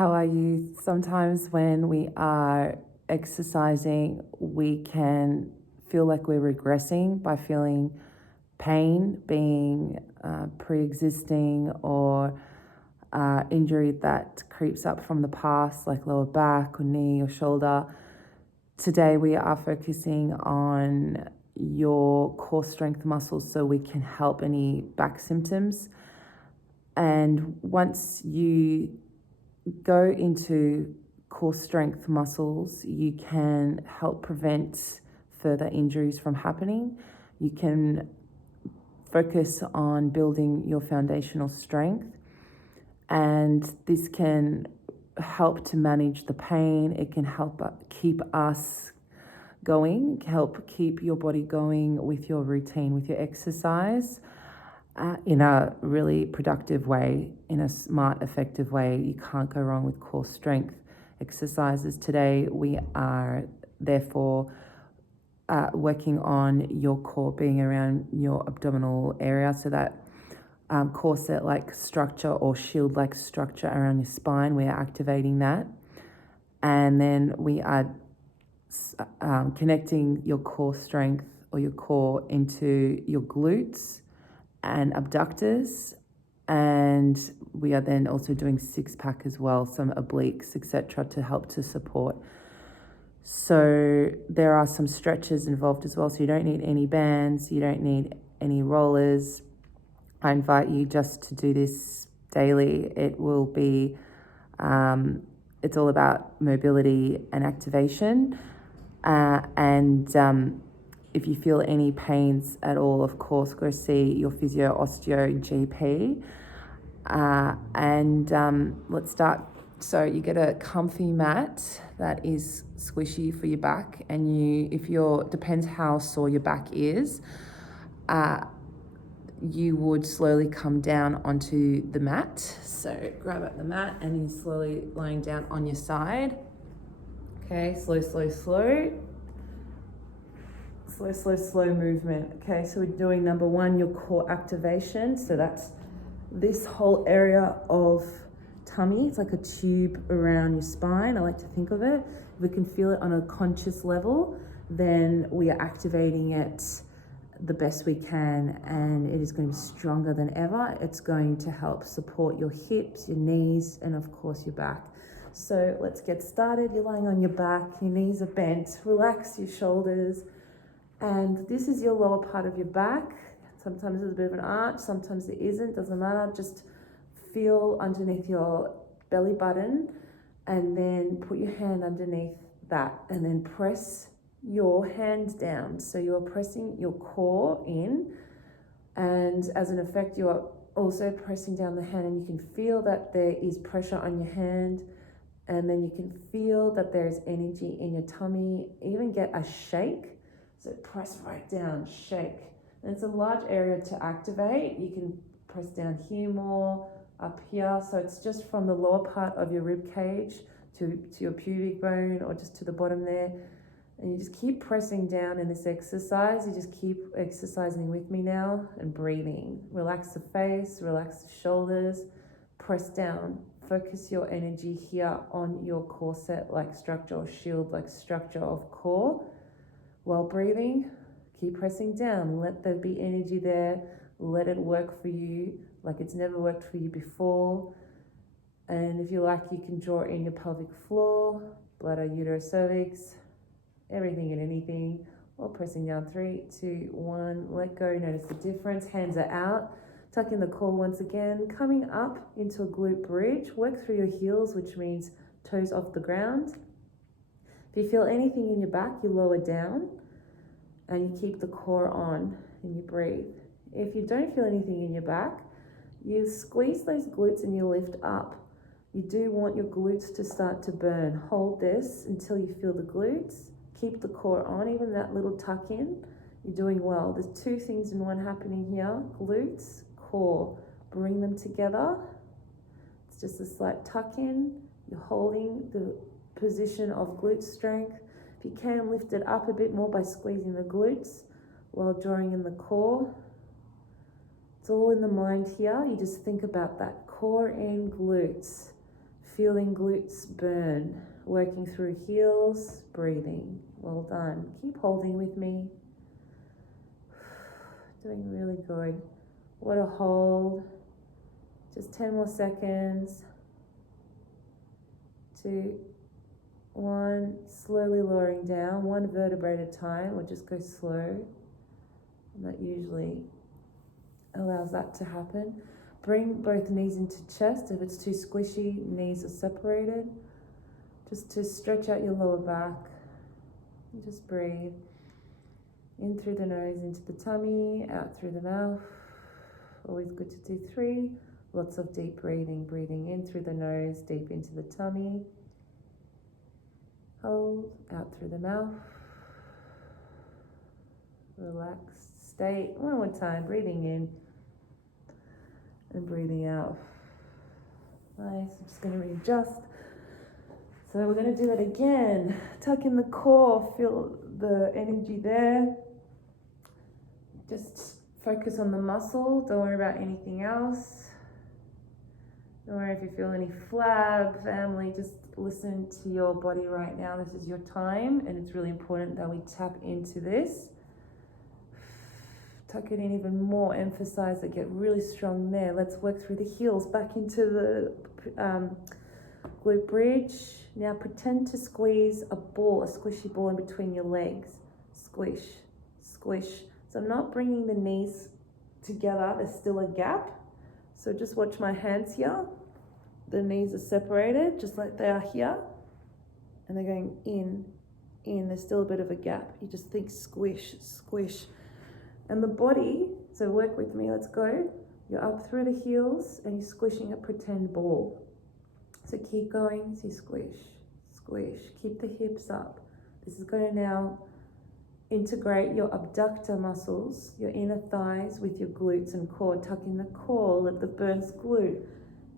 How are you? Sometimes when we are exercising, we can feel like we're regressing by feeling pain being pre existing or injury that creeps up from the past, like lower back or knee or shoulder. Today, we are focusing on your core strength muscles so we can help any back symptoms. And once you go into core strength muscles, you can help prevent further injuries from happening. You can focus on building your foundational strength, and this can help to manage the pain. It can help keep us going, help keep your body going with your routine, with your exercise. In a really productive way, in a smart, effective way. You can't go wrong with core strength exercises. Today, we are therefore working on your core being around your abdominal area, so that corset-like structure or shield-like structure around your spine. We are activating that. And then we are connecting your core strength or your core into your glutes and abductors, and we are then also doing six pack as well, some obliques, etc., to help to support. So there are some stretches involved as well, so you don't need any bands, you don't need any rollers. I invite you just to do this daily. It will be it's all about mobility and activation, and if you feel any pains at all, of course, go see your physio, osteo, GP. Let's start. So you get a comfy mat that is squishy for your back, and depends how sore your back is, you would slowly come down onto the mat. So grab up the mat and you're slowly lying down on your side. Okay, slow, slow, slow. Slow, slow, slow movement. Okay, so we're doing number one, your core activation. So that's this whole area of tummy. It's like a tube around your spine. I like to think of it. If we can feel it on a conscious level, then we are activating it the best we can, and it is going to be stronger than ever. It's going to help support your hips, your knees, and of course your back. So let's get started. You're lying on your back, your knees are bent. Relax your shoulders. And this is your lower part of your back. Sometimes there's a bit of an arch, sometimes there isn't, doesn't matter. Just feel underneath your belly button and then put your hand underneath that and then press your hand down. So you're pressing your core in, and as an effect, you're also pressing down the hand, and you can feel that there is pressure on your hand, and then you can feel that there is energy in your tummy. Even get a shake. So press right down, shake. And it's a large area to activate. You can press down here more, up here. So it's just from the lower part of your rib cage to your pubic bone, or just to the bottom there. And you just keep pressing down in this exercise. You just keep exercising with me now and breathing. Relax the face, relax the shoulders, press down. Focus your energy here on your corset-like structure or shield-like structure of core. While breathing, keep pressing down. Let there be energy there. Let it work for you like it's never worked for you before. And if you like, you can draw in your pelvic floor, bladder, uterus, cervix, everything and anything, while pressing down. 3, 2, 1, let go. Notice the difference. Hands are out. Tuck in the core once again. Coming up into a glute bridge. Work through your heels, which means toes off the ground. If you feel anything in your back, you lower down and you keep the core on and you breathe. If you don't feel anything in your back, you squeeze those glutes and you lift up. You do want your glutes to start to burn. Hold this until you feel the glutes. Keep the core on, even that little tuck in. You're doing well. There's two things in one happening here. Glutes, core. Bring them together. It's just a slight tuck in. You're holding the position of glute strength. If you can, lift it up a bit more by squeezing the glutes while drawing in the core. It's all in the mind here. You just think about that core in, glutes. feeling glutes burn, working through heels, breathing. Well done. Keep holding with me. Doing really good. What a hold. Just 10 more seconds. 2, 1. Slowly lowering down, 1 vertebrae at a time, or just go slow. And that usually allows that to happen. Bring both knees into chest. If it's too squishy, knees are separated. Just to stretch out your lower back. And just breathe. In through the nose into the tummy, out through the mouth. Always good to do 3. Lots of deep breathing. Breathing in through the nose, deep into the tummy. Hold, out through the mouth. Relaxed state. One more time, breathing in and breathing out. Nice, I'm just going to readjust. So we're going to do that again. Tuck in the core, feel the energy there. Just focus on the muscle, don't worry about anything else. Don't worry if you feel any flab, family, just listen to your body right now. This is your time, and it's really important that we tap into this. Tuck it in even more, emphasize it, get really strong there. Let's work through the heels, back into the glute bridge. Now pretend to squeeze a ball, a squishy ball in between your legs. Squish, squish. So I'm not bringing the knees together, there's still a gap. So just watch my hands here. The knees are separated, just like they are here. And they're going in. There's still a bit of a gap. You just think squish, squish. And the body, so work with me, let's go. You're up through the heels and you're squishing a pretend ball. So keep going, so you squish, squish. Keep the hips up. This is going to now integrate your abductor muscles, your inner thighs with your glutes and core. Tuck in the core, let the burns glute.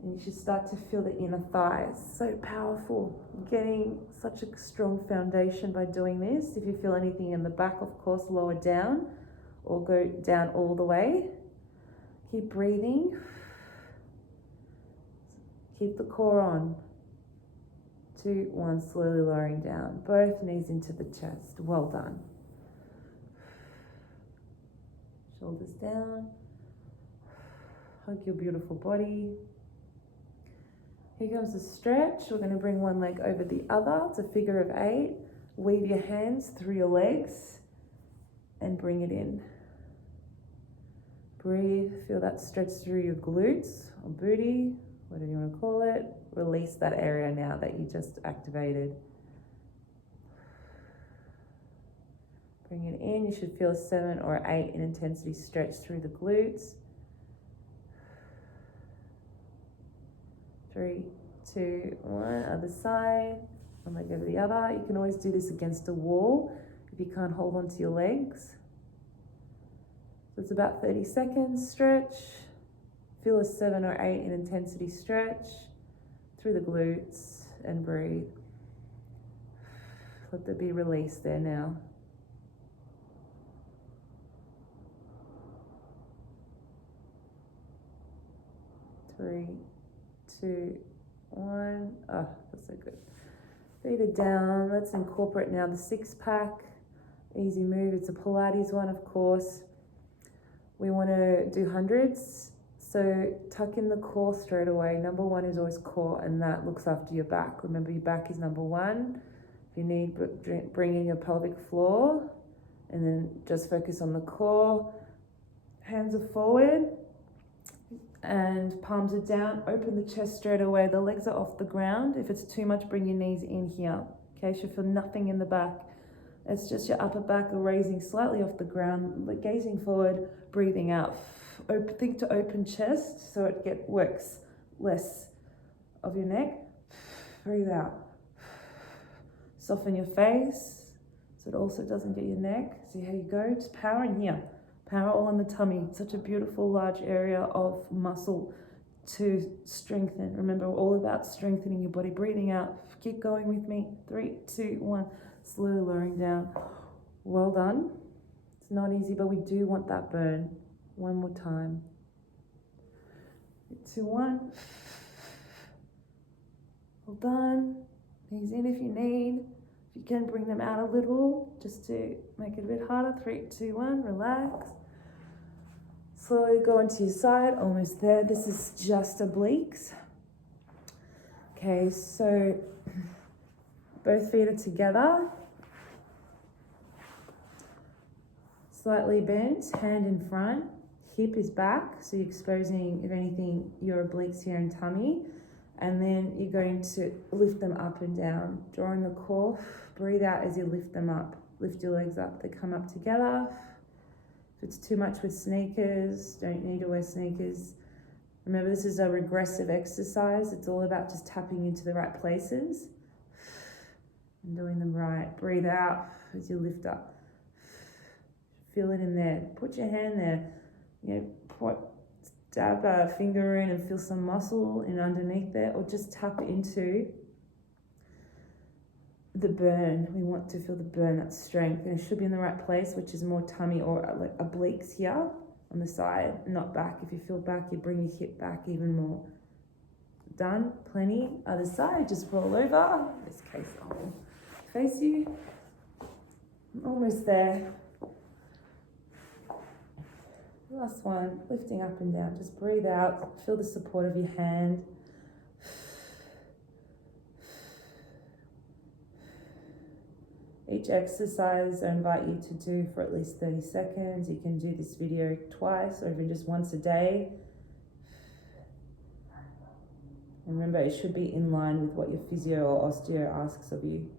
And you should start to feel the inner thighs. So powerful. Getting such a strong foundation by doing this. If you feel anything in the back, of course, lower down or go down all the way. Keep breathing. Keep the core on. 2, 1, slowly lowering down. Both knees into the chest. Well done. Shoulders down. Hug your beautiful body. Here comes the stretch. We're going to bring one leg over the other. It's a figure of 8. Weave your hands through your legs and bring it in. Breathe. Feel that stretch through your glutes or booty, whatever you want to call it. Release that area now that you just activated. Bring it in. You should feel a 7 or 8 in intensity stretch through the glutes. 3, 2, 1. Other side. One leg over the other. You can always do this against a wall if you can't hold onto your legs. So it's about 30 seconds stretch. Feel a 7 or 8 in intensity stretch through the glutes and breathe. Let there be release there now. Three, 2, 1. Oh, that's so good. Feet are down. Let's incorporate now the 6-pack. Easy move. It's a Pilates one, of course. We want to do hundreds. So tuck in the core straight away. Number 1 is always core, and that looks after your back. Remember, your back is number 1. If you need, bring in your pelvic floor, and then just focus on the core. Hands are forward. And palms are down. Open the chest straight away. The legs are off the ground. If it's too much, bring your knees in here. Okay, so feel nothing in the back. It's just your upper back raising slightly off the ground, gazing forward, breathing out. Think to open chest so it works less of your neck. Breathe out. Soften your face so it also doesn't get your neck. See how you go? Just power in here. Power all in the tummy. Such a beautiful large area of muscle to strengthen. Remember, we're all about strengthening your body. Breathing out. Keep going with me. 3, 2, 1. Slowly lowering down. Well done. It's not easy, but we do want that burn. One more time. 3, 2, 1. Well done. Knees in if you need. If you can, bring them out a little just to make it a bit harder. 3, 2, 1, relax. Slowly go onto your side, almost there. This is just obliques. Okay, so both feet are together. Slightly bent, hand in front, hip is back, so you're exposing, if anything, your obliques here and tummy. And then you're going to lift them up and down. Drawing the core, breathe out as you lift them up. Lift your legs up, they come up together. If it's too much with sneakers, don't need to wear sneakers. Remember, this is a regressive exercise. It's all about just tapping into the right places and doing them right. Breathe out as you lift up. Feel it in there. Put your hand there. Stab a finger in and feel some muscle in underneath there, or just tap into the burn. We want to feel the burn, that strength. And it should be in the right place, which is more tummy or like obliques here on the side, not back. If you feel back, you bring your hip back even more. Done. Plenty. Other side, just roll over. In this case, I'll face you. Almost there. Last one, lifting up and down. Just breathe out. Feel the support of your hand. Each exercise I invite you to do for at least 30 seconds. You can do this video twice or even just once a day. And remember, it should be in line with what your physio or osteo asks of you.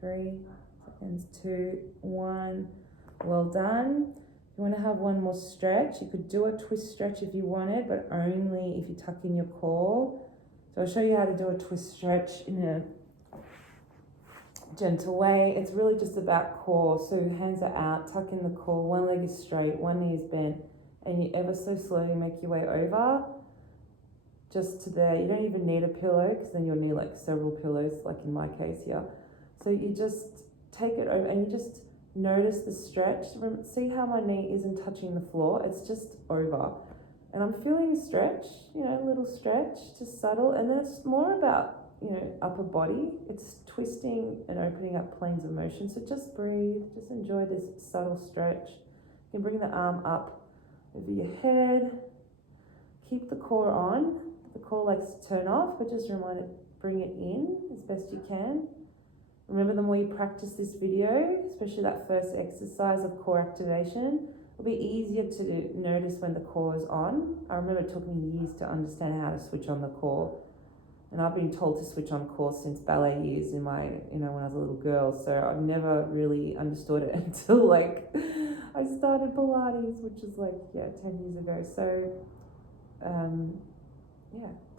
3 seconds, 2, 1. Well done. If you want to have one more stretch, you could do a twist stretch if you wanted, but only if you tuck in your core. So I'll show you how to do a twist stretch in a gentle way. It's really just about core. So hands are out, tuck in the core, one leg is straight, one knee is bent, and you ever so slowly make your way over just to there. You don't even need a pillow, because then you'll need like several pillows, like in my case here. So you just take it over and you just notice the stretch. See how my knee isn't touching the floor, it's just over. And I'm feeling a stretch, a little stretch, just subtle. And then it's more about, upper body. It's twisting and opening up planes of motion. So just breathe, just enjoy this subtle stretch. You can bring the arm up over your head. Keep the core on. The core likes to turn off, but just bring it in as best you can. Remember, the more you practice this video, especially that first exercise of core activation, it'll be easier to notice when the core is on. I remember it took me years to understand how to switch on the core. And I've been told to switch on core since ballet years in my, when I was a little girl. So I've never really understood it until I started Pilates, which is 10 years ago. So,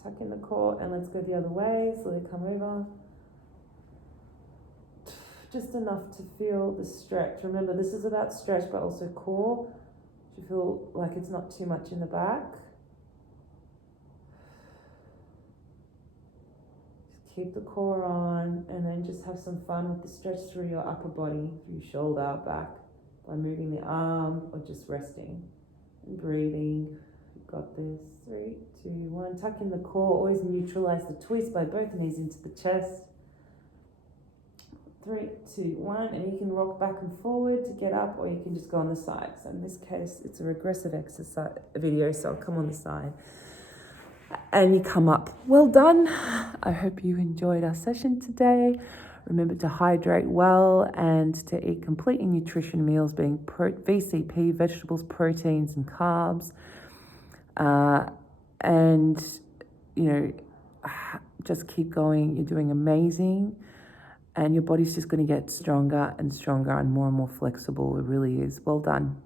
tuck in the core and let's go the other way. Slowly come over. Just enough to feel the stretch. Remember, this is about stretch, but also core. You feel like it's not too much in the back. Just keep the core on, and then just have some fun with the stretch through your upper body, through your shoulder, back, by moving the arm or just resting and breathing. You've got this. 3, 2, 1. Tuck in the core. Always neutralize the twist by both knees into the chest. 3, 2, 1, and you can rock back and forward to get up, or you can just go on the side. So in this case, it's a regressive exercise video, so I'll come on the side. And you come up. Well done. I hope you enjoyed our session today. Remember to hydrate well and to eat complete nutrition meals, being VCP, vegetables, proteins, and carbs. Just keep going. You're doing amazing. And your body's just going to get stronger and stronger and more flexible. It really is. Well done.